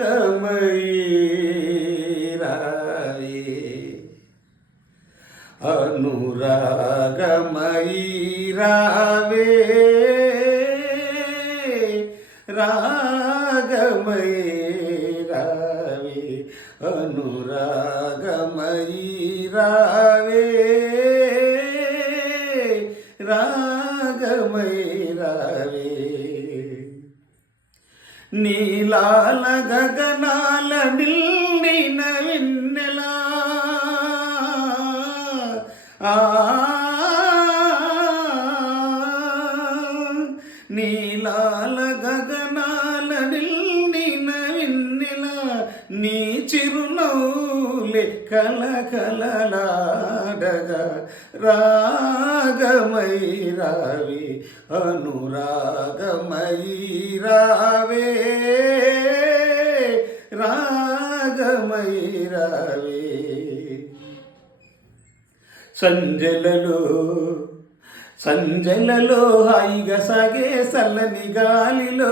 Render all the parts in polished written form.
రాగమయీ రాయే అనురాగమయీ రావే రాగమయీ రావే అనురాగమయీ రావే రాగమయీ రావే నీలాల గగనాల నిండిన వెన్నెలా నీలాల గగనాల నిండిన వెన్నెలా నీ చిరునవ్వులే కలకలలాడగా రాగమయీ రావే అనురాగమయీ రావే రాగమయీ రావే సంజలలో హాయిగా సాగే చల్లని గాలిలో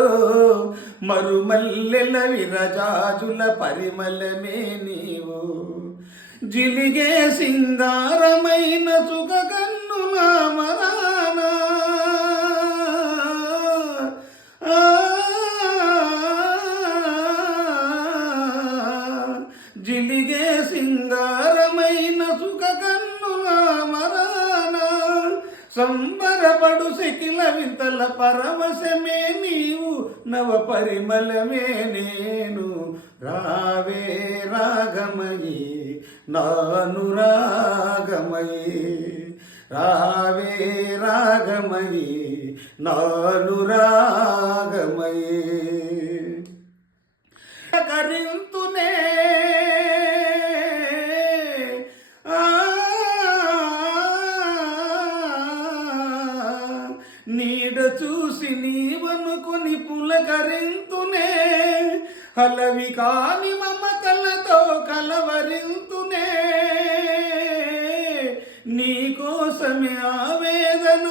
మరుమల్లెల విరజాజుల పరిమళమే నీవు జిలిగే సింగారమైన సుగకన్నుల మరానా జిలిగే సింగారమైన సుగకన్నుల మరానా సంబరపడు శకిల వింతల పరవశమే నీవు నవ పరిమళమే నేను రావే రాగమయీ నానురాగమయీ రావే రాగమయీ నానురాగమయీ కరింతునే నీడ చూసి నీవనుకొని పులకరింతునే హలవి కాని మమతలతో కలవరింతునే నీకోసమే ఆవేదన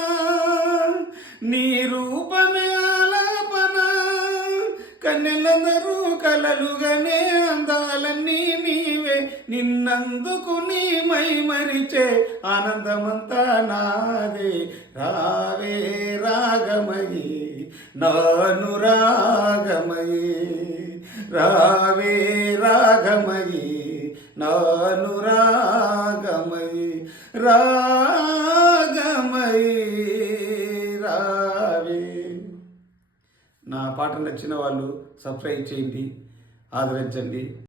నీ రూపమే ఆలాపన కన్నెలందరూ కలలుగానే అందాలన్నీ నీవే నిన్నందుకు నీ మై మరిచే ఆనందమంతా నాదే రావే రాగమయీ నానురాగమయీ రావే రాగమయీ నానురాగమయీ రాగమయీ రావే. నా పాట నచ్చిన వాళ్ళు సబ్స్క్రైబ్ చేయండి, ఆదరించండి.